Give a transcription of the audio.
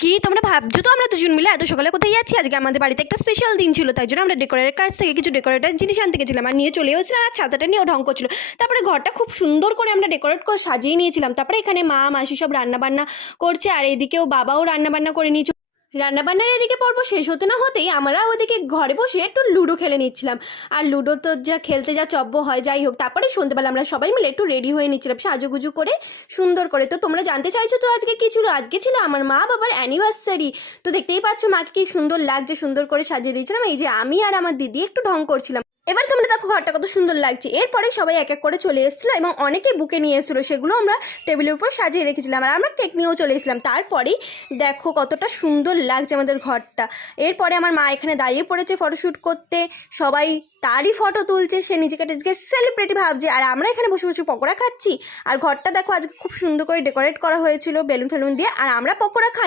কি তোমরা ভাবছো তো আমরা দুজন মিলে এত সকালে কোথায় যাচ্ছি? আজকে আমাদের বাড়িতে একটা স্পেশাল দিন ছিল, তাই জন্য আমরা ডেকোরেটের কাছ থেকে কিছু ডেকোরেটার জিনিস আনতে গেছিলাম আর নিয়ে চলে এসেছিলাম। আর ছাতাটা নিয়েও ঢং করছিল। তারপরে ঘরটা খুব সুন্দর করে আমরা ডেকোরেট করে সাজিয়ে নিয়েছিলাম। তারপরে এখানে মা মাসি সব রান্না বান্না করছে, আর এদিকেও বাবাও রান্না বান্না করে নিয়েছে। রান্নাবান্নার এদিকে পর্ব শেষ হতে না হতেই আমরা ওদিকে ঘরে বসে একটু লুডো খেলে নিচ্ছিলাম। আর লুডো তো যা খেলতে যা চব্য হয়, যাই হোক। তারপরে সন্ধ্যেবেলা আমরা সবাই মিলে একটু রেডি হয়ে নিচ্ছিলাম সাজুগুজু করে, সুন্দর করে। তো তোমরা জানতে চাইছো তো আজকে কী ছিল? আজকে ছিল আমার মা বাবার অ্যানিভার্সারি। তো দেখতেই পাচ্ছ মাকে কি সুন্দর লাগছে, সুন্দর করে সাজিয়ে দিয়েছিলাম। এই যে আমি আর আমার দিদি একটু ঢং করছিলাম। এবার তোমরা দেখো ঘরটা কত সুন্দর লাগছে। এরপরে সবাই এক এক করে চলে এসেছিলো এবং অনেকে বুকে নিয়ে এসেছিলো, সেগুলো আমরা টেবিলের উপর সাজিয়ে রেখেছিলাম। আর আমরা কেক নিয়েও চলে এসেছিলাম। তারপরেই দেখো কতটা সুন্দর লাগছে আমাদের ঘরটা। এরপরে আমার মা এখানে দাঁড়িয়ে পড়েছে ফটোশ্যুট করতে, সবাই তারই ফটো তুলছে, সে নিজেকে সেলিব্রিটি ভাবছে। আর আমরা এখানে বসে বসে পকোড়া খাচ্ছি। আর ঘরটা দেখো আজকে খুব সুন্দর করে ডেকোরেট করা হয়েছিল বেলুন ফেলুন দিয়ে, আর আমরা পকোড়া খাই।